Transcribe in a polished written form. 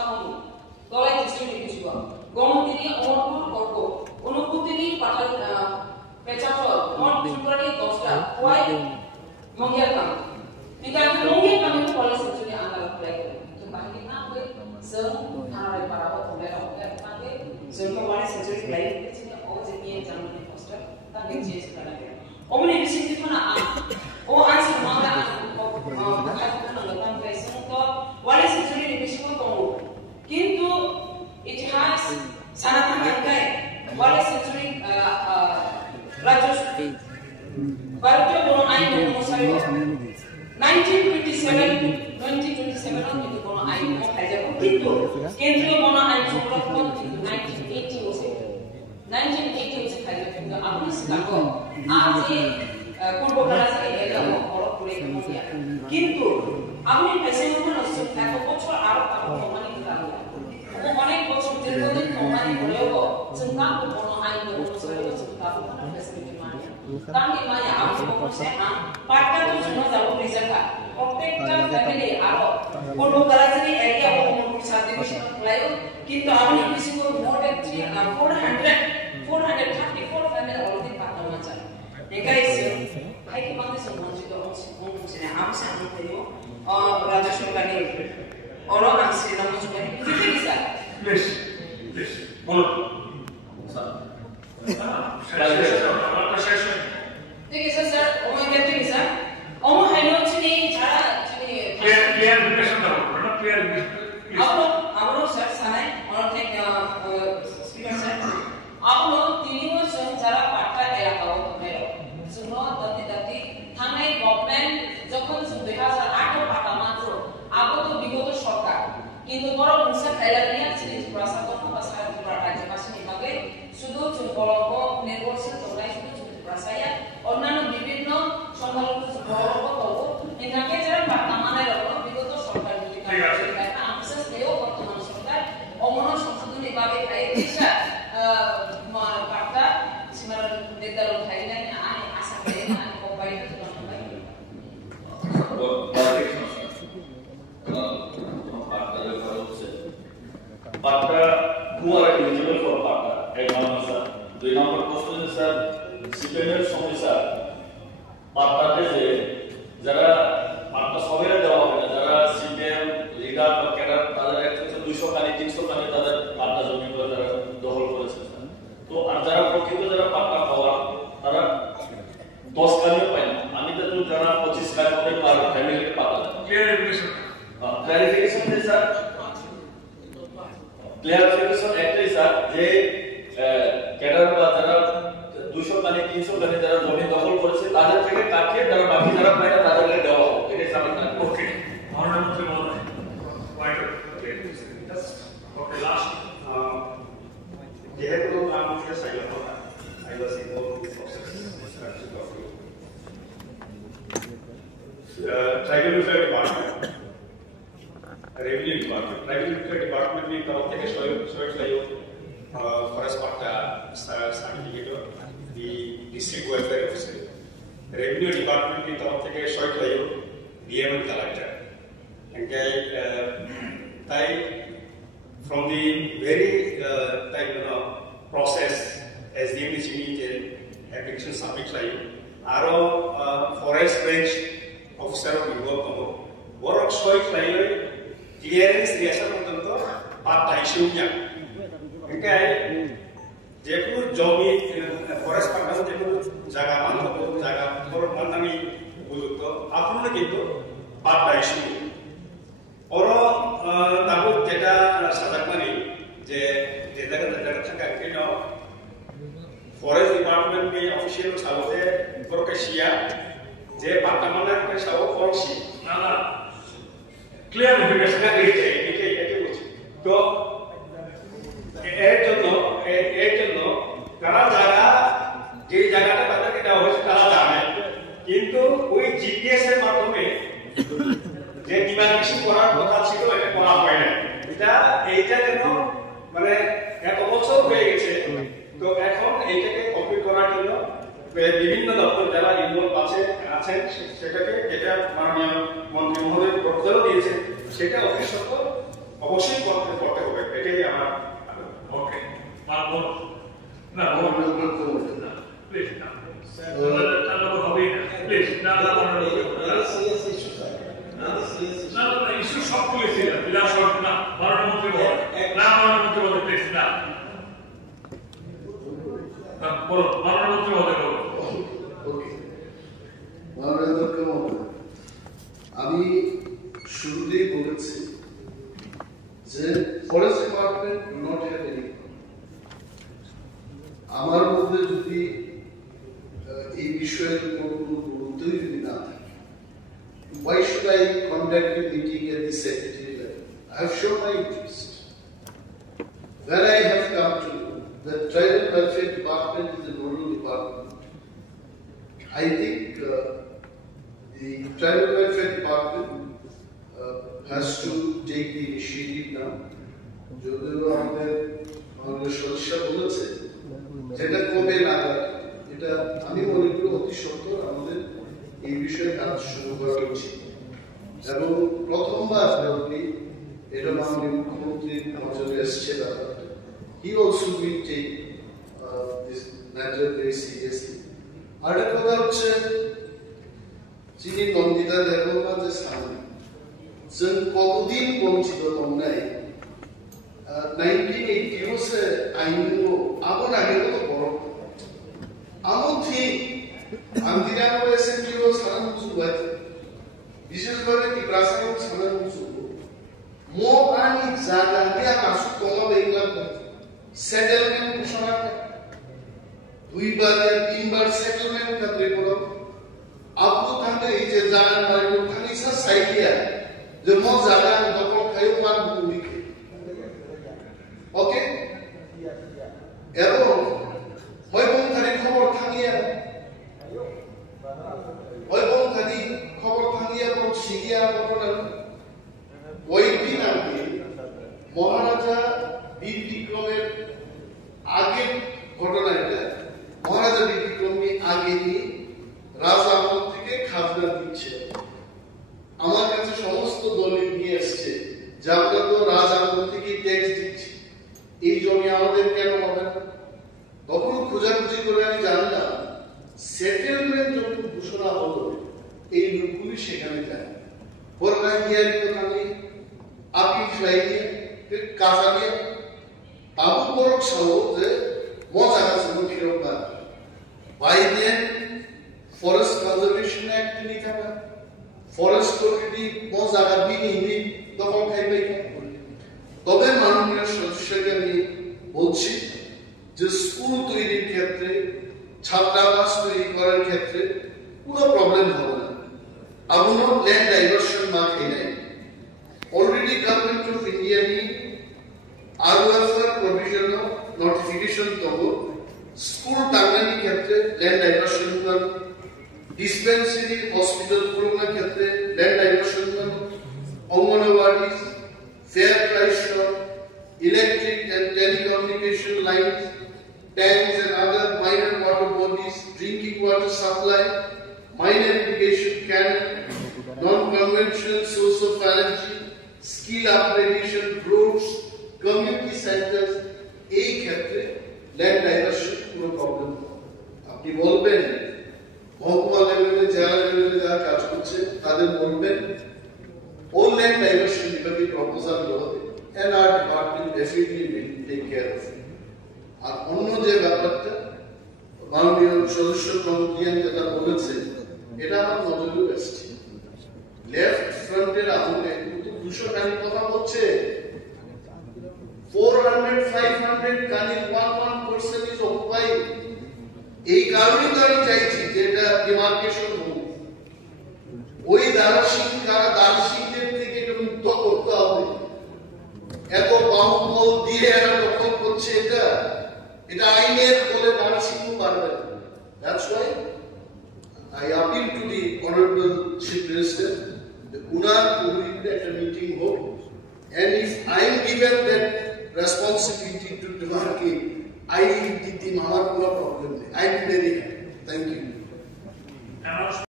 সামনে গলায় হিস্ট্রি লিখেছিল গমতিনি অমরপুর গর্ব অনুভূতিনি পাঠাল পেচাফল মন চুকারি 10টা ওয়াই মঙ্গিয়ার কাম Jika mungkin kami itu boleh sesuai angka mereka. Cuma kita boleh seharusnya para orang orang kita semua boleh sesuai lain. Jadi orang jenis zaman ini poster, tapi jenis sekarang ni. Orang ini sih mana orang ansih mana bukan anggapan presiden itu boleh sesuai di bisnis itu. Kintu itihas sangat menghargai boleh sesuai rajus. Baru orang ain yang musyawarah 2027 itu কোনো আইন পাওয়া যাবে কিন্তু কেন্দ্রীয় বন আইন সংরক্ষণ কিন্তু 1980 হচ্ছে 1980 হচ্ছে খালি কিন্তু আপনি সিকাকো আজ এই পূর্বকালে এরিয়া বড় করে কিন্তু আপনি পেশেন্টগুলো নষ্ট এত বছর আরো কোম্পানি দিলাম অনেক বছর দীর্ঘদিন কোম্পানি হলেও সিকাকো বন আইন অনুসরণ সিকাকো ফ্যাসিলিটি মানে Kami maya aku berusaha, partai itu cuma jauh risetkan. Protekta family aro, kalau galasri area umum pusat division lain, kita ambil bisiko more than 434 family already partner macam. Eka isi, hai kita semua juga umum sini, amsa umum itu, raja syurgani, orang asli nama syurgani, itu bisa. Please, boleh. ठीक है sir ओमे कहते हैं sir ओमे हाइनो चने Zara चने clear discussion करो ना क्लियर आप लोग सर साने और टेक स्पीकर सर आप लोग तीनों सर जारा पार्टा एरा काओ मेरो सुनो दति थाने गवर्नमेंट যখন 2008 পাতা মাত্র আগত বিগত সরকার কিন্তু বড় মুসা খাইলা নিয়ে ছিল প্রশাসন বা সারা রাজ্য পাশে বিভাগে শুধু চুপলক নির্ভরশীল তোলাই শুধু রাসায়া অন্যান্য বিভিন্ন সংখ্যালঘু বড় বড় এটাকে যারা বর্তমানে বিগত সরকার যদি আমসেস দেও বর্তমান সরকার অমন সংশোধনী বিভাগে প্রায় দিশা বার্তা সীমার নির্ধারণ হয় না আমি আশা করি না কোম্পানিতে Parta who are eligible for Parta? Ek number sir. 2 number question is sir. Cipement সময় স্যার পার্টাতে যে যারা পার্টা সবাই দেওয়া হবে না যারা সিপিএম লিডার বা ক্যাডার তাদের একসাথে 200 কানি 300 কানি তাদের পার্টা জমিগুলো যারা দখল করেছে তো আর যারা প্রকৃত যারা পার্টা পাওয়া তারা 10 কানিও পায় না আমি তো যারা 25 কানি করে পার ফ্যামিলিকে পাতা ক্লারিফিকেশন দিই স্যার ক্লারিফিকেশন একটাই স্যার যে ক্যাডার বা যারা 200 কানি 300 কানি যারা জমি দখল করেছে তাদের থেকে কাটিয়ে যারা বাকি যারা পায় না তাদেরকে দেওয়া হবে এটাই সামনে ওকে অনার মধ্যে বলা রাইট ওকে লাস্ট যেহেতু আমাদের সাইলা কথা I was involved in this process tribal welfare department revenue department tribal welfare department में तरफ থেকে সহায়ক লাইও forest parta certificate the district welfare officer revenue department की तरफ থেকে সহায়ক লাইও DM and collector and তাই from the very type process as the initiated application submit লাইও আরো forest range officer involved como work সহায়ক লাইও clearance দিয়েছে পর্যন্ত পাতা ইস্যুটা এটাই যেগুলো জমি ফরেস্ট পার্টনার যেগুলো জায়গা মানব জায়গা বড় মাননামি উপযুক্ত আপনারা কিন্তু পাতা ইস্যু ওর তারপর যেটা সাজাক মানে যে জায়গা থাকা কেন ফরেস্ট ডিপার্টমেন্ট অফিসিয়াল সাবতে প্রকাশিয়া যে পাতা মানার সাব ফরসি না না ক্লিয়ারিফিকেশন এটাই বলছি তো এর জন্য তারা যারা যে জায়গাটা তাদেরকে দেওয়া হয়েছে তারা জানে কিন্তু ওই জিপিএস এর মাধ্যমে যে ডিমার্কেশন করার কথা ছিল এটা করা হয় না এইটা যেন মানে এত বছর হয়ে গেছে তো এখন এইটাকে কমপ্লিট করার জন্য বিভিন্ন দপ্তর যারা ইনভলভ আছেন সেটাকে যেটা মাননীয় মন্ত্রী মহোদয় প্রপোজাল দিয়েছে সেটা অফিসগত অবশ্যই করতে হবে, এটাই আমার ওকে মানব না প্লিজ না তাহলে হবে না প্লিজ না ইস্যু সব পুলিশই বিধানসভা না মাননীয় না মাননীয় প্লিজ না মাননীয় আমি শুরুতেই বলেছি যে forest department do not have any আমার মধ্যে যদি এই বিষয়ের কোনো গুরুত্বই যদি না থাকে, why should I conduct a meeting at the secretary level? I have shown my interest. When I have come to the Tribal Welfare Department is the nodal department, I think the Tribal Welfare Department has to take the initiative now. যদিও আমাদের সদস্য বলেছে যেটা কবে নাগাদ, এটা আমি মনে করি অতি সত্বর আমাদের এই বিষয়ে কাজ শুরু করা উচিত। এবং প্রথমবার এটা মাননীয় মুখ্যমন্ত্রীর নজরে এসছে ব্যাপারটা। He also will take this matter very seriously. আরেকটা কথা হচ্ছে যিনি নন্দিতা দেববর্মা যে স্থানে जों कतदिन बंचित दंनाय 1980 से आइनो आबन आगेलो बर आमथि आंदिरानो एसेंब्लिओ सारान जुबाय विशेषভাবে টিপ্রাসানো সারান जुबो मो आनी জায়গা দিয়া কাসু কমা বেগলা সেটেলমেন্ট ঘোষণা দুইবার তিনবার সেটেলমেন্ট কাটরে পড়ো আপু থাকতে এই যে জায়গা মারিও খানিসা সাইকিয়া যে মো জায়গা দখল খাইও মান ভূমিকে ওকে এবং হয়বংখানি খবর থামিয়া হয়বংখানি খবর থামিয়া এবং সিরিয়া ঘটনা কয়েকদিন আগে মহারাজা বীর বিক্রমের আগে ঘটনা এটা মহারাজা বীর বিক্রমকে আগে নিয়ে রাজা আমল থেকে খাজনা দিচ্ছে আমার কাছে সমস্ত দলিল নিয়ে আসছে যে আমরা তো রাজা আমল থেকে ট্যাক্স দিচ্ছি, এই জমি আমাদের কেন হবে না? তখন খোঁজাখুঁজি করে আমি জানলাম সেটেলমেন্ট যখন ঘোষণা হলো এই লোকগুলি সেখানে যায় পররা হিয়ারি তো আমি আপনি ফ্লাইয়ে কাজা নিয়ে আবু বরক সহ যে মজা আছে মুখিরবা by then forest conservation act লিখা না ফরেস্ট প্রপার্টি মজা বিনি দখল খাইবে তবে মাননীয় সদস্যকে আমি বলছি যে স্কুল তৈরির ক্ষেত্রে ছাত্রাবাস তৈরি করার ক্ষেত্রে কোনো প্রবলেম হবে না। এমনও ল্যান্ড ডাইভার্সন না খেয়ে অলরেডি গভর্নমেন্ট অফ ইন্ডিয়া নিয়ে ROFR প্রভিশন নোটিফিকেশন তব স্কুল টাঙ্গানি ক্ষেত্রে ল্যান্ড ডাইভার্সন ডিসপেন্সারি হসপিটাল পুরোনো ক্ষেত্রে land diversion anganwadi fair price shop, electric and telecommunication lines, tanks and other minor water bodies, drinking water supply, minor irrigation canal, non-conventional source of energy, skill upgradation, roads, community centers, এই ক্ষেত্রে land diversion কোনো problem নেই। আপনি বলবেন মহকুমা লেভেলে জেলা লেভেলে যারা কাজ করছে তাদের বলবেন all land diversion because proposal and our department definitely will take care of it. আর অন্য যে ব্যাপারটা মাননীয় সদস্য কমিটিয়ান যেটা বলেছে এটা আমার নজরেও এসেছে লেফট ফ্রন্টের আমলে কিন্তু 200 কানি কথা বলছে 400 500 কানি 1% is occupied এই কারণে তো আমি চাইছি যে এটা ডিমার্কেশন হোক ওই দার্শনিকদের থেকে এটা মুক্ত করতে হবে। এত বাহুবল দিয়ে এরা দখল করছে এটা আইনের বলে দার্শনিক পারবে না। That's why I appeal to the Honorable Chief Minister that উনার পরিধিতে একটা মিটিং হোক and if I am given that responsibility to demarcate I will give them আমার কোনো প্রবলেম নেই। I am very happy. Thank you.